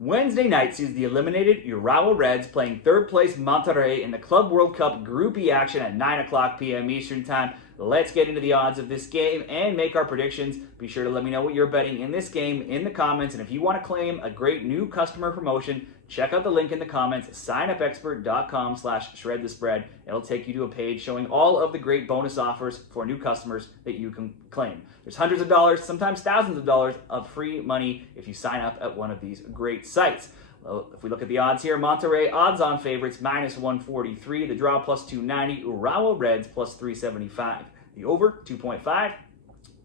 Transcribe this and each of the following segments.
Wednesday night sees the eliminated Urawa Reds playing third place Monterrey in the Club World Cup Group E action at 9 o'clock p.m. Eastern Time. Let's get into the odds of this game and make our predictions. Be sure to let me know what you're betting in this game in the comments. And if you want to claim a great new customer promotion, check out the link in the comments, signupexpert.com/shredthespread. It'll take you to a page showing all of the great bonus offers for new customers that you can claim. There's hundreds of dollars, sometimes thousands of dollars of free money if you sign up at one of these great sites. Well, if we look at the odds here, Monterrey odds-on favorites -143, the draw +290, Urawa Reds +375. The over 2.5,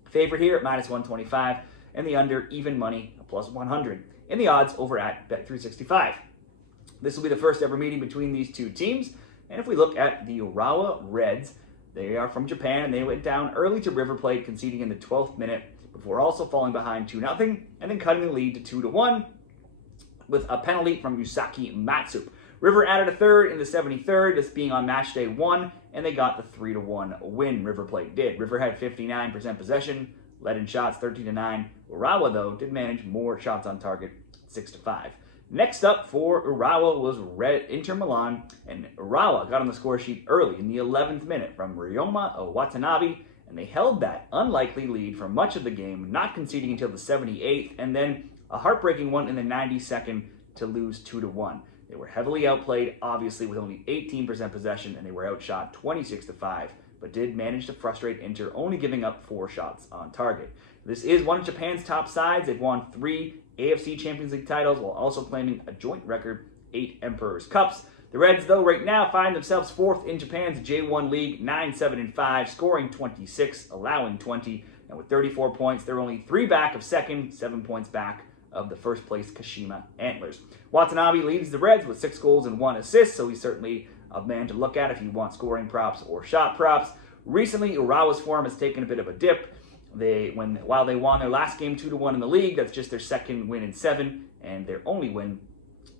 favorite here at -125, and the under even money +100. And the odds over at Bet365. This will be the first ever meeting between these two teams. And if we look at the Urawa Reds, they are from Japan and they went down early to River Plate, conceding in the 12th minute before also falling behind 2-0 and then cutting the lead to 2-1 with a penalty from Yusaki Matsup. River added a third in the 73rd, this being on Matchday 1, and they got the 3-1 win. River Plate did. River had 59% possession, led in shots 13-9. Urawa, though, did manage more shots on target, 6-5. Next up for Urawa was Inter Milan, and Urawa got on the score sheet early in the 11th minute from Ryoma Watanabe, and they held that unlikely lead for much of the game, not conceding until the 78th, and then a heartbreaking one in the 92nd to lose 2-1. They were heavily outplayed, obviously, with only 18% possession, and they were outshot 26-5, but did manage to frustrate Inter, only giving up 4 shots on target. This is one of Japan's top sides. They've won 3 AFC Champions League titles while also claiming a joint record 8 Emperor's Cups. The Reds, though, right now find themselves 4th in Japan's J1 League, 9-7-5, scoring 26, allowing 20, and with 34 points, they're only 3 back of second, 7 points back of the first place Kashima Antlers. Watanabe leads the Reds with 6 goals and 1 assist, so he's certainly a man to look at if you want scoring props or shot props. Recently, Urawa's form has taken a bit of a dip. While they won their last game 2-1 in the league, that's just their second win in 7 and their only win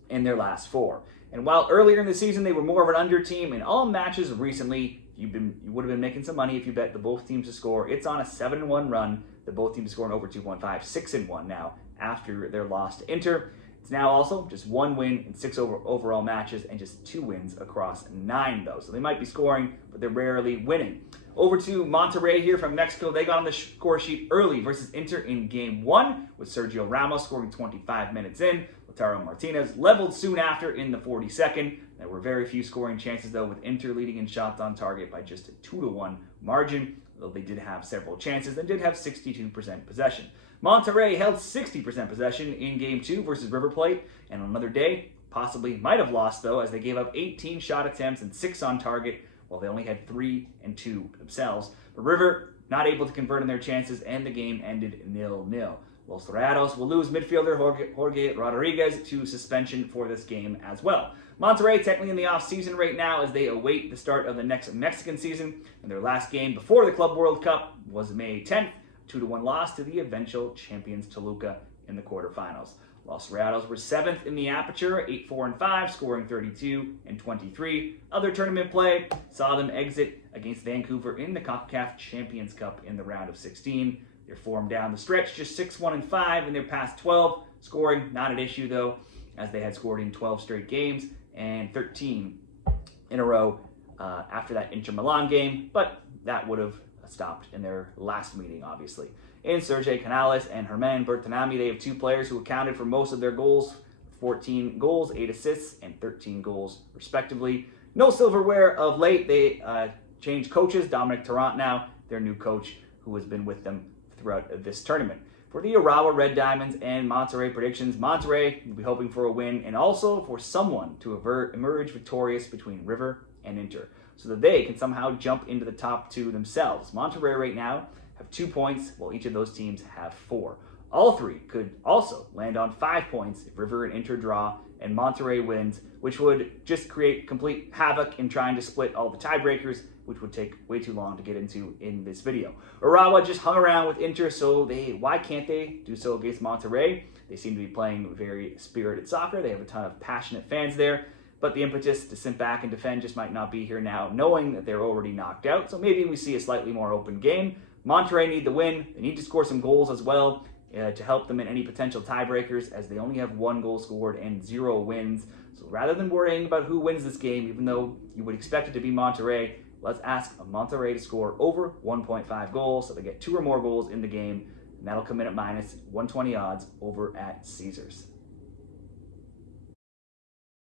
in their last 4. And while earlier in the season they were more of an under team, in all matches recently, you would have been making some money if you bet the both teams to score. It's on a 7-1 run. The both teams scoring over 2.5, 6-1 now after their loss to Inter. It's now also just 1 win in 6 overall matches and just 2 wins across 9, though. So they might be scoring, but they're rarely winning. Over to Monterrey here from Mexico. They got on the score sheet early versus Inter in Game 1, with Sergio Ramos scoring 25 minutes in. Lautaro Martinez leveled soon after in the 42nd. There were very few scoring chances, though, with Inter leading in shots on target by just a 2-1 margin, though they did have several chances and did have 62% possession. Monterrey held 60% possession in Game 2 versus River Plate, and on another day, possibly might have lost, though, as they gave up 18 shot attempts and 6 on target, while they only had 3 and 2 themselves. But River not able to convert on their chances, and the game ended 0-0. Los Rayados will lose midfielder Jorge Rodriguez to suspension for this game as well. Monterrey technically in the off-season right now as they await the start of the next Mexican season, and their last game before the Club World Cup was May 10th, 2-1 loss to the eventual champions Toluca in the quarterfinals. Los Rayados were 7th in the Aperture, 8-4-5, scoring 32 and 23. Other tournament play saw them exit against Vancouver in the CONCACAF Champions Cup in the round of 16. Their form down the stretch, just 6-1-5 in their past 12. Scoring, not an issue though, as they had scored in 12 straight games and 13 in a row after that Inter Milan game, but that would have stopped in their last meeting, obviously. In Sergio Canales and Herman Bertanami, they have 2 players who accounted for most of their goals, 14 goals, 8 assists, and 13 goals, respectively. No silverware of late. They changed coaches. Dominic Tarrant now, their new coach, who has been with them throughout this tournament. For the Urawa Red Diamonds and Monterrey predictions, Monterrey will be hoping for a win and also for someone to emerge victorious between River and Inter, so that they can somehow jump into the top 2 themselves. Monterrey right now have 2 points, while each of those teams have 4. All 3 could also land on 5 points if River and Inter draw and Monterrey wins, which would just create complete havoc in trying to split all the tiebreakers, which would take way too long to get into in this video. Urawa just hung around with Inter, so why can't they do so against Monterrey? They seem to be playing very spirited soccer. They have a ton of passionate fans there. But the impetus to sit back and defend just might not be here now, knowing that they're already knocked out. So maybe we see a slightly more open game. Monterrey need the win. They need to score some goals as well. to help them in any potential tiebreakers, as they only have 1 goal scored and 0 wins. So rather than worrying about who wins this game, even though you would expect it to be Monterrey, let's ask Monterrey to score over 1.5 goals, so they get 2 or more goals in the game, and that'll come in at minus 120 odds over at Caesars.